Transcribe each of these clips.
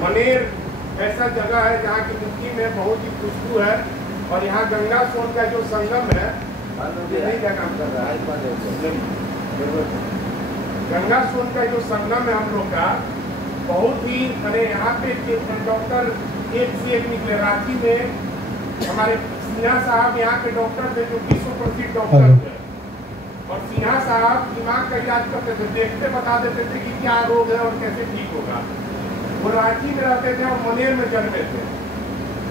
मनेर ऐसा जगह है जहाँ की मिट्टी में बहुत ही खुशबू है और यहाँ गंगा सोन का जो संगम है, नहीं क्या काम कर रहा है, गंगा सोन का जो संगम है हम लोग का, बहुत ही मैंने यहाँ पे डॉक्टर एक से एक निकले। रांची में हमारे सिन्हा साहब यहाँ के डॉक्टर थे जो विश्व प्रसिद्ध डॉक्टर थे, और सिन्हा साहब दिमाग का इलाज करते थे, देखते बता देते थे कि क्या रोग है और कैसे ठीक होगा। वो रांची में रहते थे और मनेर में जन्मे थे,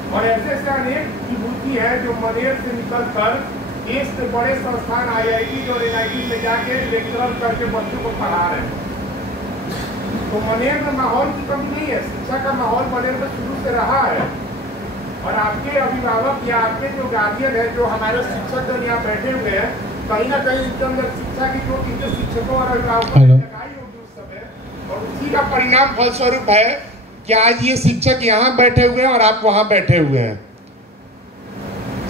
और ऐसे ऐसे अनेक विभूति है जो मनेर से निकल कर देश के बड़े संस्थान IIT और NIT में जाके लेक्चरर करके बच्चों को पढ़ा रहे हैं। तो मनेर में माहौल की कमी नहीं है, शिक्षा का माहौल मनेर में शुरू से रहा है। और आपके अभिभावक या आपके जो गार्जियन है, जो हमारे शिक्षक जो यहाँ बैठे हुए हैं, कहीं ना कहीं इनके अंदर शिक्षा की जो इनके शिक्षकों और अभिभावकों ने लगाई होगी उस समय, और उसी का परिणाम फलस्वरूप है कि आज ये शिक्षक यहाँ बैठे हुए हैं और आप वहाँ बैठे हुए हैं।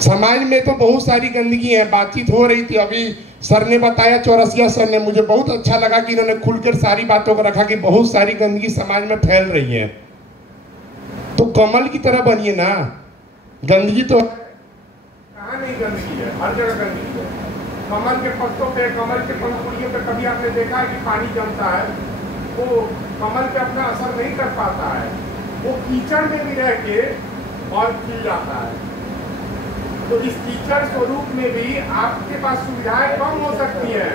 समाज में तो बहुत सारी गंदगी है, बातचीत हो रही थी अभी, सर ने बताया, चौरसिया सर ने, मुझे बहुत अच्छा लगा कि इन्होंने खुलकर सारी बातों को रखा कि बहुत सारी गंदगी समाज में फैल रही है। तो कमल की तरह बनिए ना, गंदगी तो कहाँ नहीं गंदगी है, हर जगह गंदगी है। कमल के पत्तों पे, कमल के पंखुड़ियों पे कभी आपने देखा है कि पानी जमता है? वो कमल पे अपना असर नहीं कर पाता है, वो कीचड़ में भी रह के और खिल जाता है। तो इस कीचड़ स्वरूप में भी आपके पास सुविधाएं कम हो सकती है।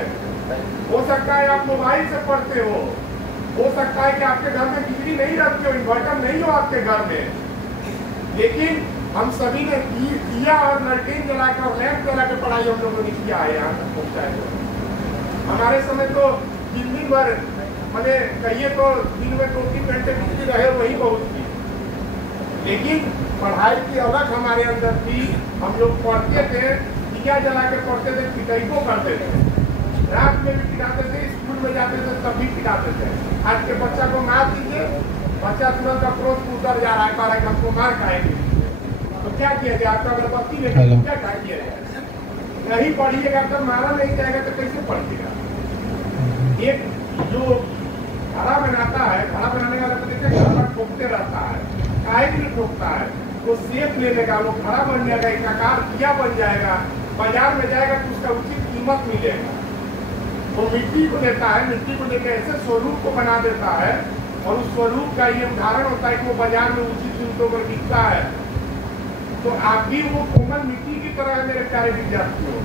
हो सकता है आप मोबाइल से पढ़ते हो सकता है कि आपके घर में बिजली नहीं रखते हो, इन्वर्टर नहीं हो आपके घर में, लेकिन हम सभी ने दिया और ललटेन जला के और लैंप जला के पढ़ाई हम लोगों ने किया है, यहाँ तक पहुँचाए हो। हमारे समय तो दिन भर, मैंने कहिए तो दिन में 2-3 घंटे बिजली रहे वही बहुत थी, लेकिन पढ़ाई की अलग हमारे अंदर थी। हम लोग पढ़ते थे, दिया जला के पढ़ते थे, पिटाई को करते थे, रात में भी पिटाते थे, स्कूल में जाते थे तब भी पिटाते थे। आज के बच्चा को मार दीजिए, बच्चा तुरंत अप्रोच उतर जा रहा है, कह रहा है कि हमको मार खाएंगे। तो क्या किया जाए? आपका अगरबत्ती लेकर क्या किया जाए? नहीं पढ़िएगा तब मारा नहीं जाएगा तो कैसे पढ़िएगा? एक जो घड़ा बनाता है, घड़ा बनाने वाला तो देखिए घड़ा ठोकते रहता है, काहे के लिए ठोकता है? वो सेप ले लेगा, वो घड़ा बन जाएगा, एक आकार दिया बन जाएगा, बाजार में जाएगा तो उसका उचित कीमत मिलेगा। वो मिट्टी को लेता है, मिट्टी को लेकर ऐसे स्वरूप को बना देता है, और उस स्वरूप का ये उदाहरण होता है कि वो बाजार में उचित कीमतों पर बिकता है। तो आप भी वो कोमल मिट्टी की तरह है मेरे प्यारे विद्यार्थियों।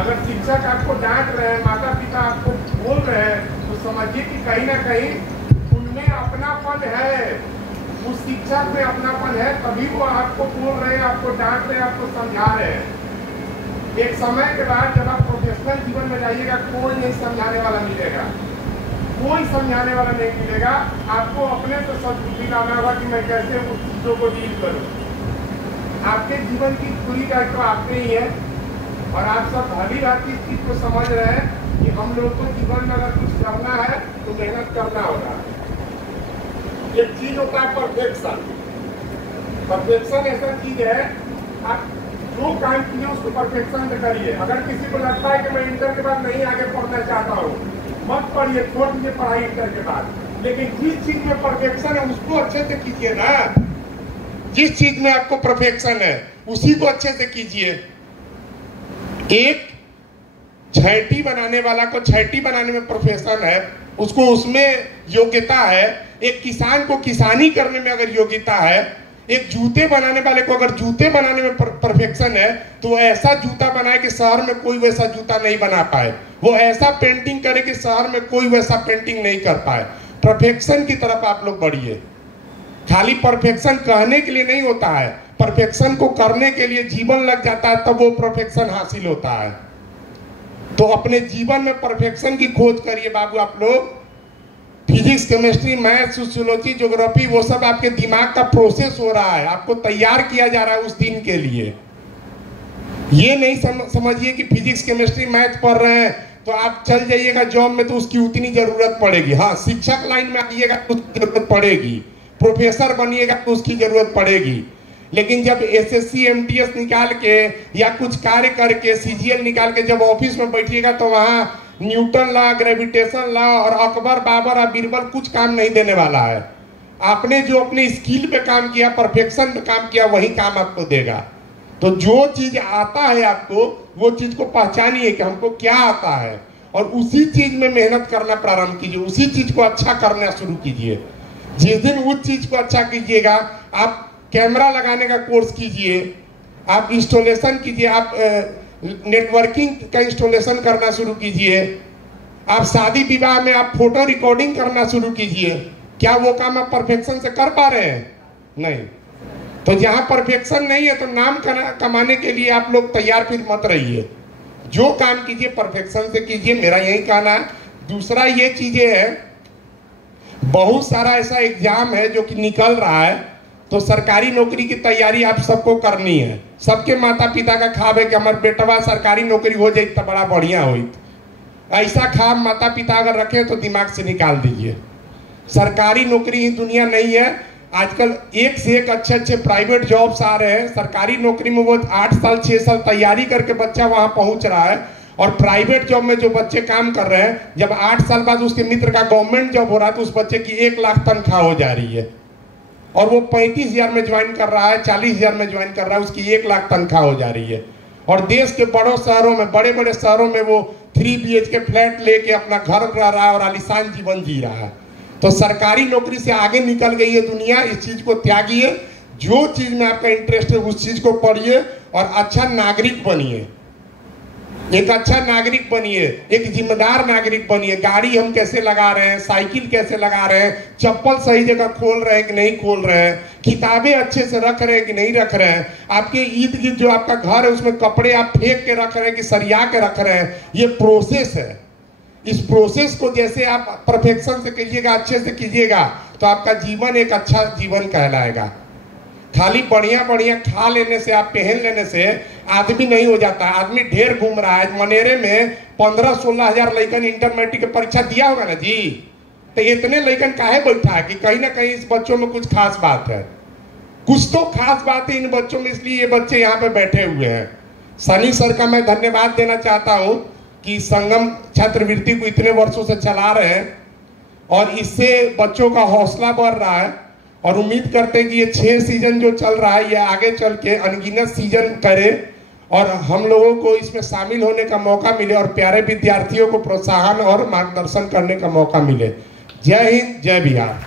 अगर शिक्षक आपको डांट रहे हैं, माता पिता आपको बोल रहे हैं, तो समझिए कि कहीं ना कहीं उनमें अपनापन है, उस शिक्षक में अपनापन है, तभी वो आपको बोल रहे हैं, आपको डांट रहे हैं, आपको समझा रहे हैं। एक समय के बाद जब आप प्रोफेशनल जीवन में जाइएगा, कोई नहीं समझाने वाला मिलेगा, कोई समझाने वाला नहीं मिलेगा। आपको अपने से सद्बुद्धि लाना होगा कि मैं कैसे उस चीजों को डील करूं। आपके जीवन की पूरी दायित्व आपके ही है, और आप सब भली भांति इस चीज को समझ रहे हैं कि हम लोग को जीवन में अगर कुछ करना है तो मेहनत करना होगा। एक चीज होता है परफेक्शन। परफेक्शन ऐसा चीज है, आप जो काम किए उसको परफेक्शन से करिए। अगर किसी को लगता है कि मैं इंटर के बाद नहीं आगे पढ़ना चाहता हूँ, मत पढ़िए, छोड़ दीजिए पढ़ाई इंटर के बाद। लेकिन जिस चीज में परफेक्शन है उसको अच्छे से कीजिए ना। जिस चीज में आपको परफेक्शन है उसी को अच्छे से कीजिए। एक छैटी बनाने वाला को छैटी बनाने में प्रोफेशन है, उसको उसमें योग्यता है। एक किसान को किसानी करने में अगर योग्यता है, एक जूते बनाने वाले को अगर जूते बनाने में परफेक्शन है, तो ऐसा जूता बनाए कि शहर में कोई वैसा जूता नहीं बना पाए, वो ऐसा पेंटिंग करे कि शहर में कोई वैसा पेंटिंग नहीं कर पाए। परफेक्शन की तरफ आप लोग बढ़िए। खाली परफेक्शन कहने के लिए नहीं होता है, परफेक्शन को करने के लिए जीवन लग जाता है, तब वो परफेक्शन हासिल होता है। तो अपने जीवन में परफेक्शन की खोज करिए बाबू। आप लोग physics, chemistry, math, sociology, geography, वो सब आपके दिमाग का प्रोसेस हो रहा है, आपको तैयार किया जा रहा है उस दिन के लिए। ये नहीं समझिए कि फिजिक्स, केमिस्ट्री, मैथ पढ़ रहे हैं तो आप चल जाइएगा जॉब में तो उसकी उतनी जरूरत पड़ेगी। हाँ, शिक्षक लाइन में आइएगा तो उसकी जरूरत पड़ेगी, प्रोफेसर बनिएगा तो उसकी जरूरत पड़ेगी। लेकिन जब एसएससी एमटीएस निकाल के या कुछ कार्य करके सीजीएल निकाल के जब ऑफिस में बैठिएगा तो वहाँ न्यूटन लॉ, ग्रेविटेशन लॉ और अकबर, बाबर और बीरबल कुछ काम नहीं देने वाला है। आपने जो अपने स्किल पे काम किया, परफेक्शन पे काम किया, वही काम आपको देगा। तो जो चीज आता है आपको, वो चीज को पहचानिए कि हमको क्या आता है, और उसी चीज में मेहनत करना प्रारंभ कीजिए, उसी चीज को अच्छा करना शुरू कीजिए। जिस दिन उस चीज को अच्छा कीजिएगा, आप कैमरा लगाने का कोर्स कीजिए, आप इंस्टॉलेशन कीजिए, आप नेटवर्किंग का इंस्टॉलेशन करना शुरू कीजिए, आप शादी विवाह में आप फोटो रिकॉर्डिंग करना शुरू कीजिए। क्या वो काम आप परफेक्शन से कर पा रहे हैं? नहीं। तो जहां परफेक्शन नहीं है, तो नाम कमाने के लिए आप लोग तैयार फिर मत रहिए। जो काम कीजिए परफेक्शन से कीजिए, मेरा यही कहना है। दूसरा ये चीजें है, बहुत सारा ऐसा एग्जाम है जो कि निकल रहा है, तो सरकारी नौकरी की तैयारी आप सबको करनी है। सबके माता पिता का ख्वाब है कि हमारे बेटवा सरकारी नौकरी हो जाए तो बड़ा बढ़िया हो। ऐसा ख्वाब माता पिता अगर रखे तो दिमाग से निकाल दीजिए। सरकारी नौकरी ही दुनिया नहीं है। आजकल एक से एक अच्छे अच्छे प्राइवेट जॉब्स आ रहे हैं। सरकारी नौकरी में वो 8 साल 6 साल तैयारी करके बच्चा वहां पहुंच रहा है, और प्राइवेट जॉब में जो बच्चे काम कर रहे हैं, जब 8 साल बाद उसके मित्र का गवर्नमेंट जॉब हो रहा है तो उस बच्चे की 1 लाख तनख्वाह हो जा रही है, और वो 35,000 में ज्वाइन कर रहा है, 40,000 में ज्वाइन कर रहा है, उसकी 1 लाख तनख्वाह हो जा रही है। और देश के बड़ों शहरों में, बड़े बड़े शहरों में वो 3 BHK फ्लैट लेके अपना घर रह रहा है और आलीशान जीवन जी रहा है। तो सरकारी नौकरी से आगे निकल गई है दुनिया। इस चीज को त्यागिए, जो चीज में आपका इंटरेस्ट है उस चीज को पढ़िए, और अच्छा नागरिक बनिए। एक अच्छा नागरिक बनिए, एक जिम्मेदार नागरिक बनिए। गाड़ी हम कैसे लगा रहे हैं, साइकिल कैसे लगा रहे हैं, चप्पल सही जगह खोल रहे हैं कि नहीं खोल रहे हैं, किताबें अच्छे से रख रहे हैं कि नहीं रख रहे हैं, आपके इर्द गिर्द जो आपका घर है उसमें कपड़े आप फेंक के रख रहे हैं कि सरिया के रख रहे हैं। ये प्रोसेस है। इस प्रोसेस को जैसे आप परफेक्शन से कीजिएगा, अच्छे से कीजिएगा, तो आपका जीवन एक अच्छा जीवन कहलाएगा। खाली बढ़िया बढ़िया खा लेने से, आप पहन लेने से आदमी नहीं हो जाता। आदमी ढेर घूम रहा है। मनेरे में 15-16 हजार लड़कन इंटर मैट्रिक की परीक्षा दिया होगा ना जी। तो इतने लड़कन काहे बैठा है कि कहीं ना कहीं इस बच्चों में कुछ खास बात है। कुछ तो खास बात है इन बच्चों में, इसलिए ये बच्चे यहाँ पे बैठे हुए हैं। सनी सर का मैं धन्यवाद देना चाहता हूँ कि संगम छात्रवृत्ति को इतने वर्षों से चला रहे हैं, और इससे बच्चों का हौसला बढ़ रहा है। और उम्मीद करते हैं कि ये 6 सीजन जो चल रहा है, ये आगे चल के अनगिनत सीजन करे, और हम लोगों को इसमें शामिल होने का मौका मिले, और प्यारे विद्यार्थियों को प्रोत्साहन और मार्गदर्शन करने का मौका मिले। जय हिंद, जय बिहार।